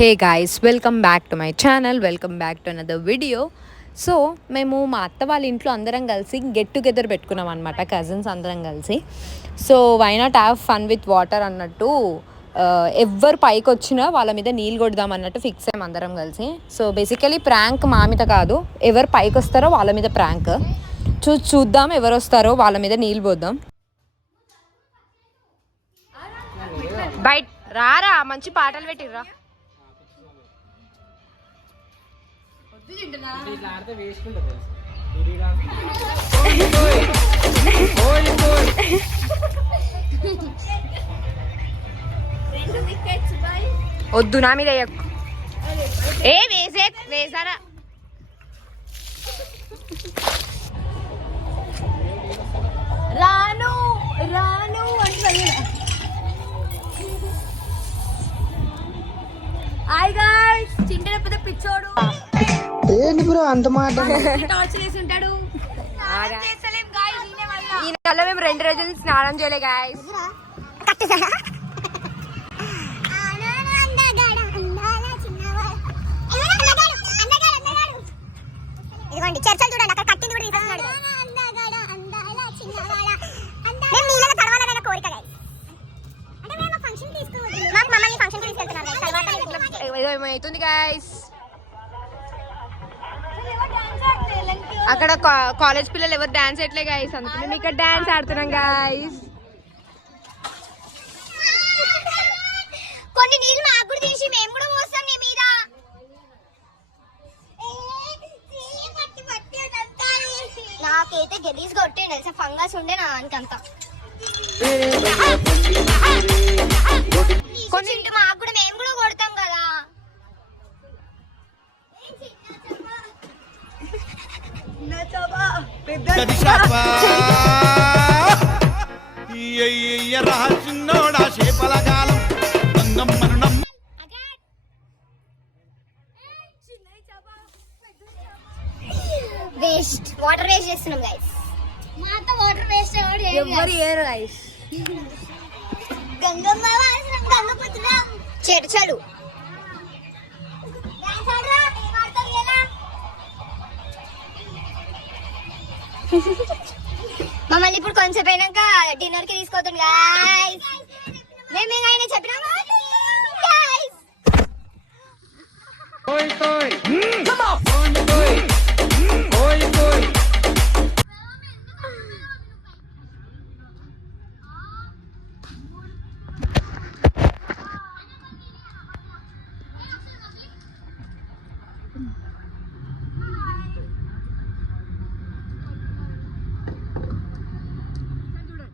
Hey guys, welcome back to my channel, welcome back to another video. So మేము మా అత్త వాళ్ళ ఇంట్లో అందరం కలిసి గెట్ టుగెదర్ పెట్టుకున్నాం అనమాట, కజిన్స్ అందరం కలిసి. So why not have fun with water అన్నట్టు ఎవ్వరు పైకి వచ్చినా వాళ్ళ మీద నీళ్ళు కొడదాం అన్నట్టు ఫిక్స్ అయ్యాం అందరం కలిసి. సో బేసికలీ ప్రాంక్ మా మీద కాదు, ఎవరు పైకి వస్తారో వాళ్ళ మీద ప్రాంక్. చూద్దాం ఎవరు వస్తారో వాళ్ళ మీద నీళ్ళు పోద్దాం. బయట రారా, మంచి పాటలు పెట్టిర్రా. వద్దు నా మీద వేసారా. రాను రాను అంటే హాయ్ గైస్, చింటన పెద్ద పిచ్చోడు ఏంటి బ్రో అంత మాట టార్చర్ చేసి ఉంటాడు. ఈ నెల మేము 2 రోజులు స్నానం చేయలే గైస్. ఇదిగోండి చర్చలు చూడండి, అక్కడ కట్టింది కూడా ఇస్తున్నాడు. మేము నీళ్ళ తడవాలనే కోరిక గైస్. అంటే మేము ఫంక్షన్ తీసుకున్నాం, మాకు మమ్మల్ని ఫంక్షన్ తీసుకెళ్తున్నారు గైస్. తర్వాత ఏమవుతుంది గైస్, అక్కడ కాలేజ్ పిల్లలు ఎవరు డాన్స్ ఎట్లే గైస్, అందుకే మేము ఇక్కడ డాన్స్ ఆడుతున్నాం గైస్. కొన్ని నీళ్ళు మాకు కూడా తీసి మేము కూడా పోస్తాం నీ మీద. నాకైతే గెలీజ్ కొట్టేయండి తెలుసా, ఫంగస్ ఉండే నా అంతా. కొన్ని మాకు కూడా మేము కూడా కొడతాం కదా. వేస్ట్ వాటర్ వేస్ట్ చేస్తున్నాం గైస్. మాతో వాటర్ వేస్ట్ ఎవరు ఏరు గైస్. గంగమ్మ వాసన గంగపుత్రం చెడు మమ్మల్ని ఇప్పుడు కొంచెం అయినాక డిన్నర్ కి తీసుకోతుంది గైస్. మేము ఆయన చెప్పినాము guys.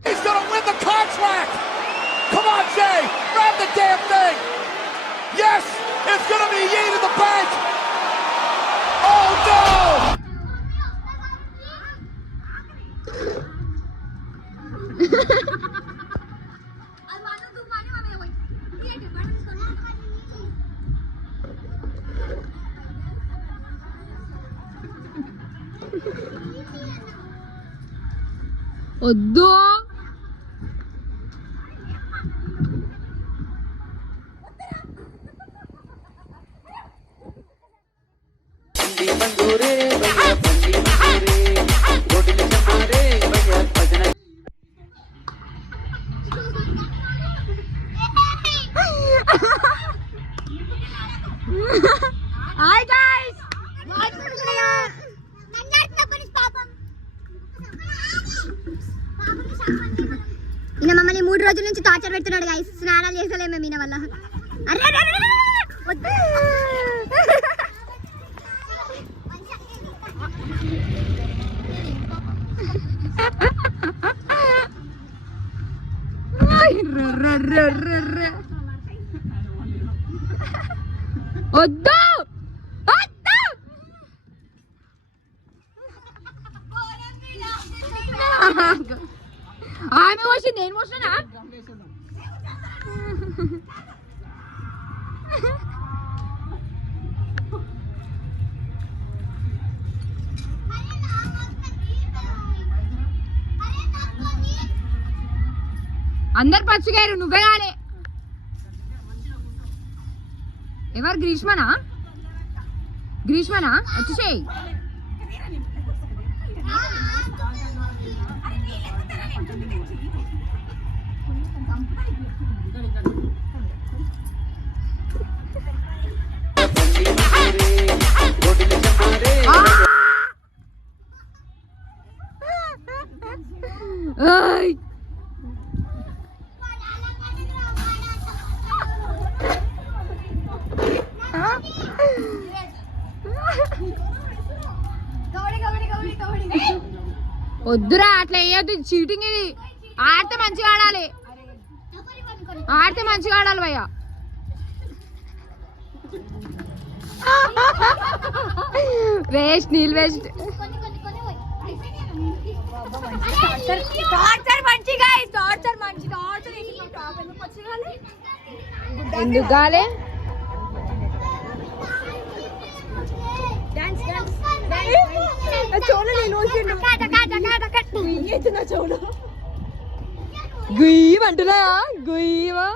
He's gonna win the contract! Come on, Jay! Grab the damn thing! Yes! It's gonna be Yee to the bank! Oh no! వద్దు హాయ్ గైస్. ఈయన మమ్మల్ని 3 రోజుల నుంచి టార్చర్ పెడుతున్నాడు గైస్. స్నానాలు చేసలేము మేము ఈయన వల్ల. వద్దు ఆమె వచ్చింది నేను వచ్చినా అందరు పచ్చిగారు నువ్వే కాలే ఎవరు గ్రీష్మనా వచ్చేసేయి వద్దురా అట్లా వేయద్దు చీటింగ్ ఇది ఆడితే మంచిగా ఆడాలి భయ్య వేస్ట్ నీళ్ళు వేస్ట్ ఎందుకు గాలే గుయ్యమంటున్నా గుయ్యమా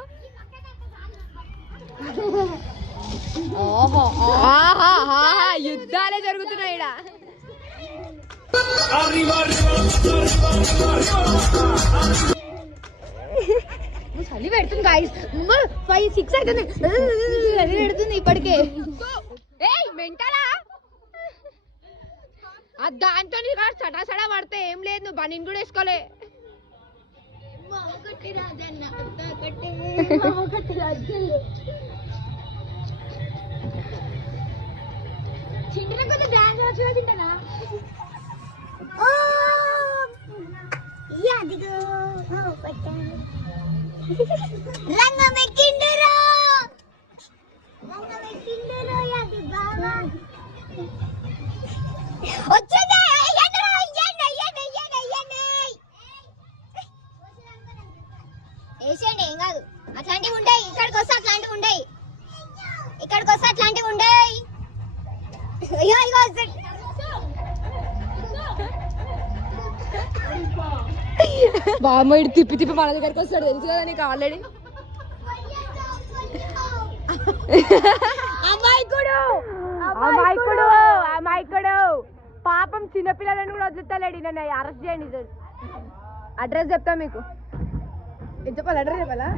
యుద్ధాలే జరుగుతున్నాయి ఈడ చలి పెడుతుంది గాయస్ 5-6 అవుతుంది చలి పెడుతుంది ఇప్పటికే మెంటలా దాంతో సడా పడితే ఏం లేదు నువ్వు బనీన్ కూడా వేసుకోలే వేసేయండి ఏం కాదు అట్లాంటివి ఉంటాయి ఇక్కడికి వస్తే అట్లాంటివి ఉంటాయి బామ్మడి తిప్పి మన దగ్గరికి వస్తాడు తెలుసు కదా నీకు ఆల్రెడీ అమాయకుడు పాపం చిన్నపిల్లలను కూడా వదులుతలేడు నన్ను అరెస్ట్ చేయండి అడ్రస్ చెప్తా మీకు చెప్పాలి అడ్రస్ చెప్పాలా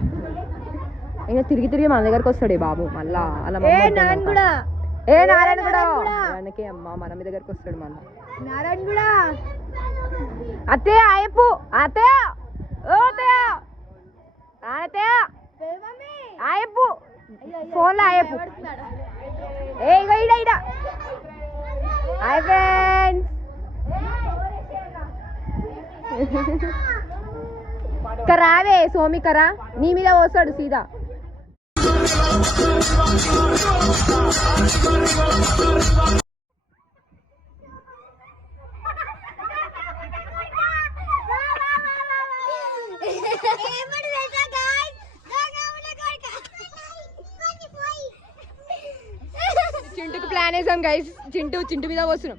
ఇంకా తిరిగి మన దగ్గరకు వస్తాడు బాబు మళ్ళా అలా నారాయణ కూడా అమ్మ మన మీ దగ్గరకు వస్తాడు మళ్ళా నారాయణ కూడా అత్తయ్య ఆయపు అత్తయ్య ఆయపు ఫోన్లో ఆయపు ఇడ హాయ్ ఫ్రెండ్స్ కరావే సోమి కరా నీ మీద వస్తాడు సీదా చింటుకు ప్లాన్ వేసాం గైస్ చింటు మీద వస్తున్నాం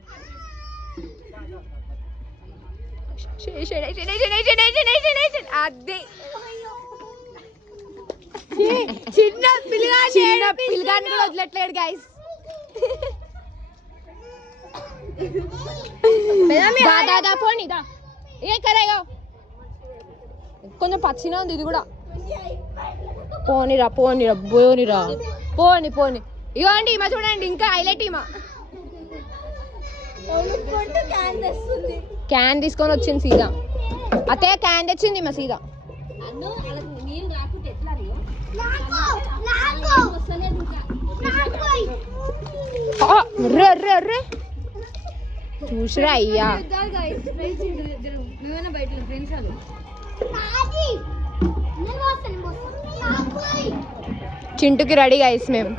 అదే చిన్న పిల్లగాన్ని కూడా వదిలేట్లేడు గైస్ దాదా పోనీదా ఏ కరేగా కొంచెం పచ్చిగా ఉంది ఇది కూడా పోనీరా పోని ఇగో అండి ఈమె చూడండి ఇంకా హైలైట్ ఈమె క్యాన్ తీసుకొని వచ్చింది సీదా అతే క్యాన్ తెచ్చింది ఈమె సీదా చూసిరా అయ్యా చింటుకి రెడీ గైస్ మేము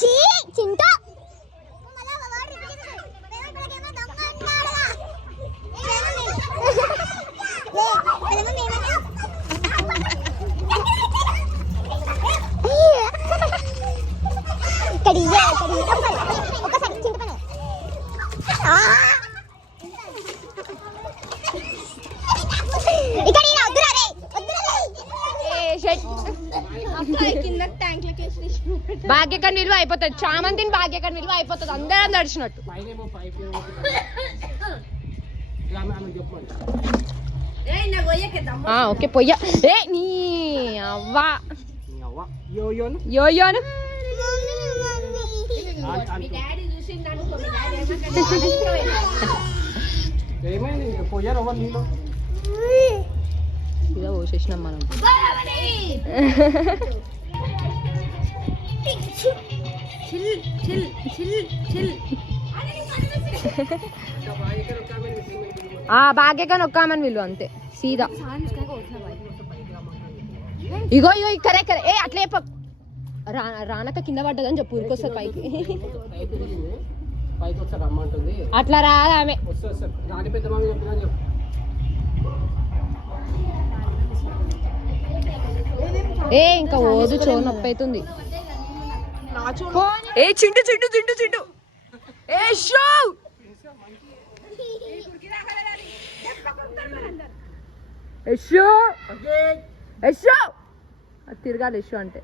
చీ చింటూ ఒకసారి చింతపనే ఇక్కడ వద్దురా రే భాగ్యకర్ నిలువ అయిపోతుంది, చామంతిని భాగ్యకర్ నిలువ అయిపోతుంది, అందరం నడిచినట్టు. ఓకే పొయ్య ఏ నీ అవ్వా యోయోను ఇలా పోసేసినాం మనం. భాగ్యకర్ ఒక్కమని వీళ్ళు అంతే సీదా. ఇగో ఇగో కరే కరే ఏ అట్లే రానక కింద పడ్డదని చెప్పు, ఊరికొస్తారు పైకి. అట్లా రాదు ఆమె. ఏ ఇంకా ఓదు చో నొప్పి అవుతుంది. ఏ చింటు చింటు చింటు చింటు ఏ షో యశో యశో తిరగాలి. యశో అంటే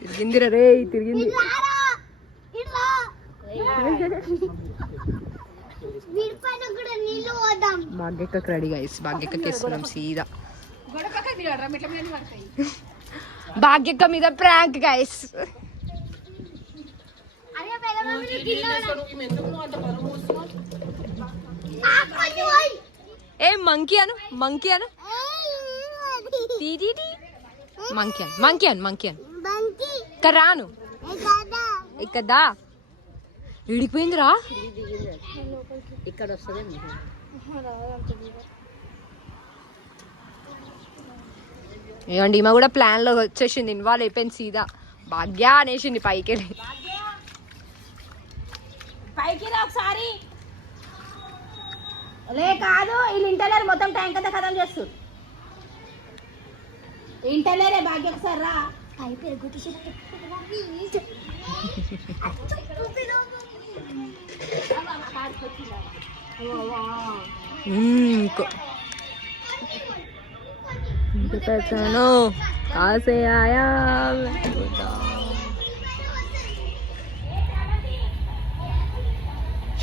తిరిగిందిరా రే, తిరిగింది. భాగ్యక్కకి రెడీ గైస్, భాగ్యక్కకి వేస్తున్నాం సీదా. భాగ్యక్క మీద ప్రాంక్ గైస్. ఏ మంకీ అను, మంకీ అను, మంకీ అను, మంకీ అను, మంకీ అను. రాను ఇక్కడా ఇడిపోయిందిరా. ఇక్కడ వస్తుంది ఏమండి, ఈమె కూడా ప్లాన్ లో వచ్చేసింది, ఇన్వాల్వ్ అయిపోయింది సీదా. భాగ్య అనేసింది పైకి ఒకసారి లే కాదు, వీళ్ళు ఇంటలేరు మొత్తం ట్యాంక్ అంతా ఖతం చేస్తారు. ఇంటలేరే భాగ్య ఒకసారి రా.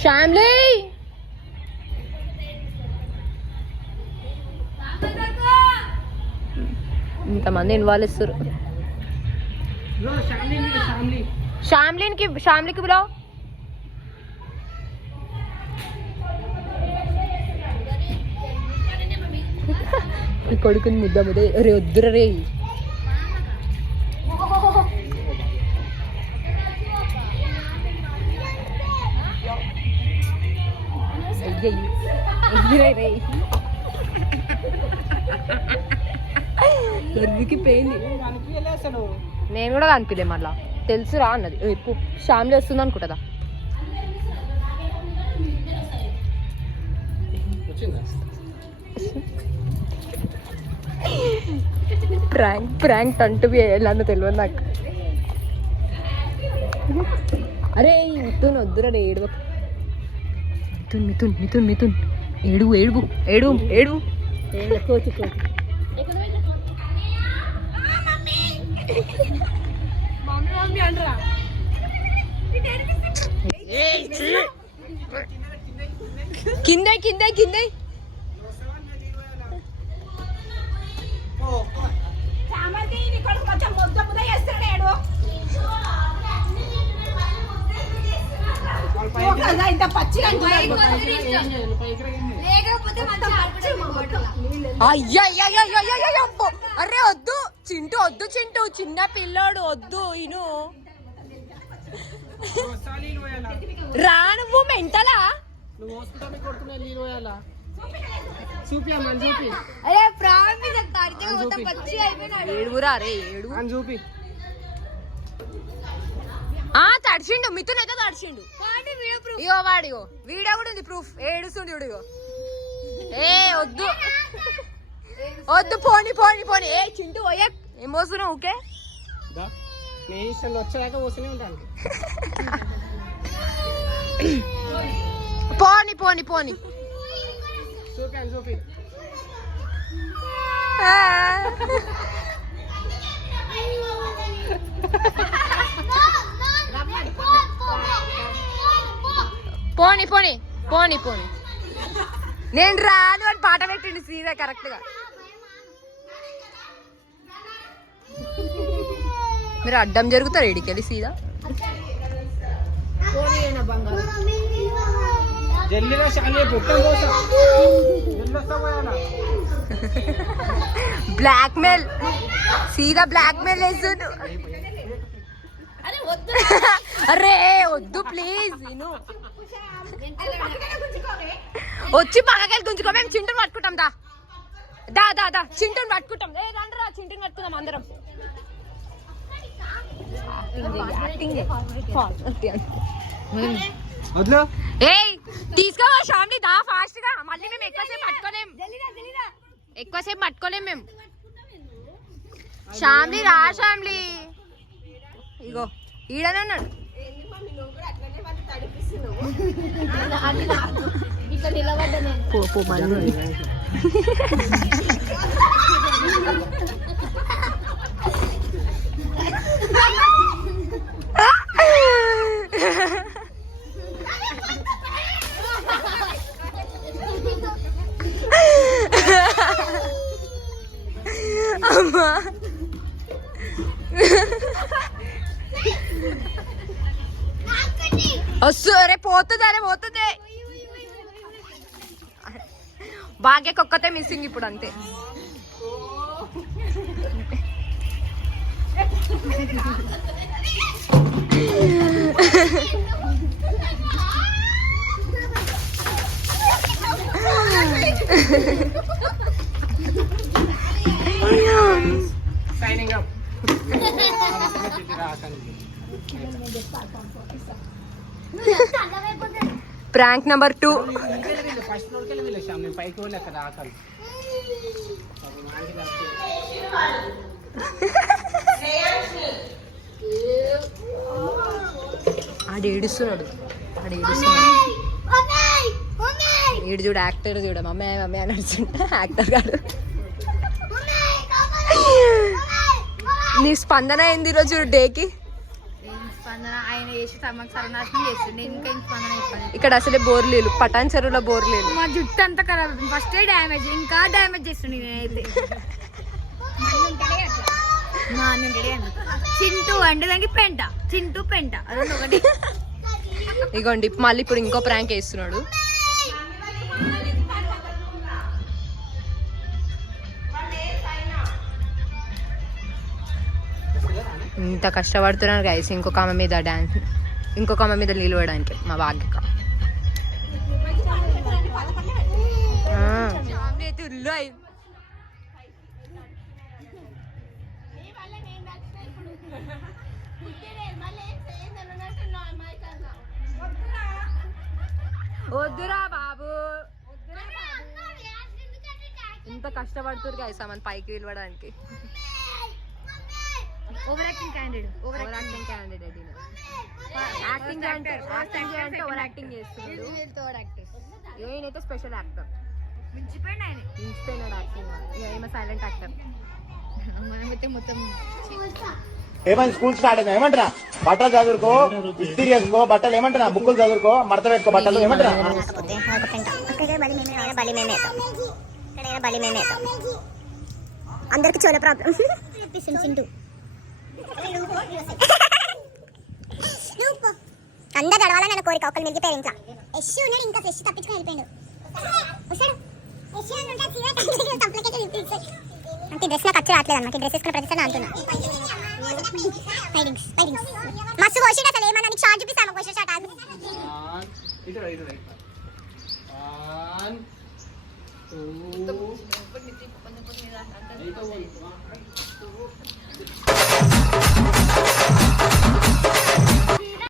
శ్యామ్లీ ఇంతమంది ఇన్వాల్వ్ ఇస్తారు. శ్యామ్లీకి బ్రో ఈ కొడుకుని ముద్ద ముద్ద రే వద్దుర రే. పోయింది. నేను కూడా కనిపించలే, మళ్ళా తెలుసురా అన్నది. ఇప్పుడు శ్యామ్లీ వస్తుంది అనుకుంటుందా. ప్రాంక్ ప్రాంక్ అంటూ వెళ్ళాను తెలియదు నాకు. అరే మిథున్ వద్దురా రే, ఏడువ. మిథున్ మిథున్ మిథున్ మిథున్ ఏడువు ఏడువు ఏడువు ఏడువు. కోచి కోచి కింద కింద కింద అరే వద్దు చింటూ, వద్దు చింటూ, చిన్న పిల్లోడు వద్దు. ఇను రా, నువ్వు మెంటలా. ఏడుగురా రే, ఏడు చూపి. తడిచిండు మిథున్ అయితే తడిచిండు ఇగో వాడిగో వీడియో కూడా ఉంది ప్రూఫ్ ఏడుస్తుండు ఇగో ఏ వద్దు వద్దు పోని పోని పోని ఏ చింటూ పోయే ఏం పోస్తున్నావు ఓకే వచ్చాక పోస్తూనే ఉంటాను. పోని పోని పోని చూపి పోని పోని పోని పోని నేను రాను అని పాట పెట్టిండు సీదా కరెక్ట్ గా. మీరు అడ్డం జరుగుతారు ఇడికెళ్ళి సీదా. జల్లిగా శాలి పుట్టం కోసం బ్లాక్ మెయిల్ సీదా బ్లాక్ మెయిల్ వేస్తుండు. అరే వద్దు ప్లీజ్ వచ్చి పక్కకెళ్ళి గుంజుకో మేము చింటూని పట్టుకుంటాం దా దా దా దా చింటూని పట్టుకుంటాం. ఏ రండిరా చింటూని పట్టుకుందాం అందరం. ఏయ్ తీసుకోవా షామ్లీ దా ఫాస్ట్ గా. మళ్ళీ మేము ఎక్కువసేపు పట్టుకోలేం మేము. షామ్లీ రా షామ్లీ ఇగో ఈడనే ఉన్నాడు. పో పో మళ్ళీ అమ్మా వస్తు అరే పోతుంది అరే పోతుంది. భాగ్యకొక్కతే మిస్సింగ్ ఇప్పుడు అంతే. Signing up prank number 2. First ఫ్లోర్కి వెళ్ళాం నేను పైకి వెళ్ళి అక్కడ ఆకలి ఆడు ఏడుస్తున్నాడు ఏడు చూడు యాక్టర్ చూడు మమ్మీ మమ్మీ అని అడుచుంటా యాక్టర్ గారు. నీ స్పందన ఏంది ఈరోజు డేకి? ఆయన చేసి తమకు సర్వనాశనం చేస్తుండే ఇంకా స్పందన ఇక్కడ అసలే బోర్లేలు పటాన్ చెరువులో బోర్లేలు. మా జుట్టు అంతా ఖరాబ్ ఫస్ట్ డ్యామేజ్ ఇంకా డ్యామేజ్ చేస్తుండే నేనైతే. చింటూ అంటే దానికి పెంట చింటూ పెంట రెండు ఒకటి. ఇగోండి మళ్ళీ ఇప్పుడు ఇంకో ప్రాంక్ వేస్తున్నాడు. ఇంత కష్టపడుతున్నారు గైస్ ఇంకొక ఆమె మీద డాన్స్ ఇంకొక ఆమె మీద నిలవడానికి మా భాగ్యక. వద్దురా బాబు ఇంత కష్టపడుతున్నారు గైస్ మన పైకి నిలవడానికి. ఓవర్ యాక్టింగ్ క్యాండిడేట్ యాక్టింగ్ అంటే ఓవర్ యాక్టింగ్ చేస్తున్నాడు. ఈయనైతే స్పెషల్ యాక్టర్ మించిపోయినాడు యాక్టింగ్. ఏమో సైలెంట్ యాక్టర్. మనమైతే మొత్తం ఏమైనా స్కూల్ స్టార్ట్ అయిందా ఏమంటారా? బట్టలు చదువుకో, ఇస్త్రీ చేసుకో, బట్టలు ఏమంటారా? బుక్కులు చదువుకో, మడత పెట్టుకో బట్టలు ఏమంటారా? అందరికి చాలా ప్రాబ్లం చింటూ అందరు గడవాలని నేను కోరిక ఒకళ్ళు మిగిలిపోయారు ఇంట్లో. యశ్ ఉన్నాడు ఇంకా ఫ్రెష్ తప్పించుకొని వెళ్ళిపోయాడు. వస్తాడు అంటే డ్రెస్ నాకు ఖర్చు రావట్లేదు అన్నమాట. డ్రెస్ వేసుకున్న ప్రతిసారి అంటున్నా మస్తు పోషిడ్ అసలు ఏమన్నా నీకు షార్ట్ చూపిస్తాను క్వశ్చన్ షార్ట్ ఆగు.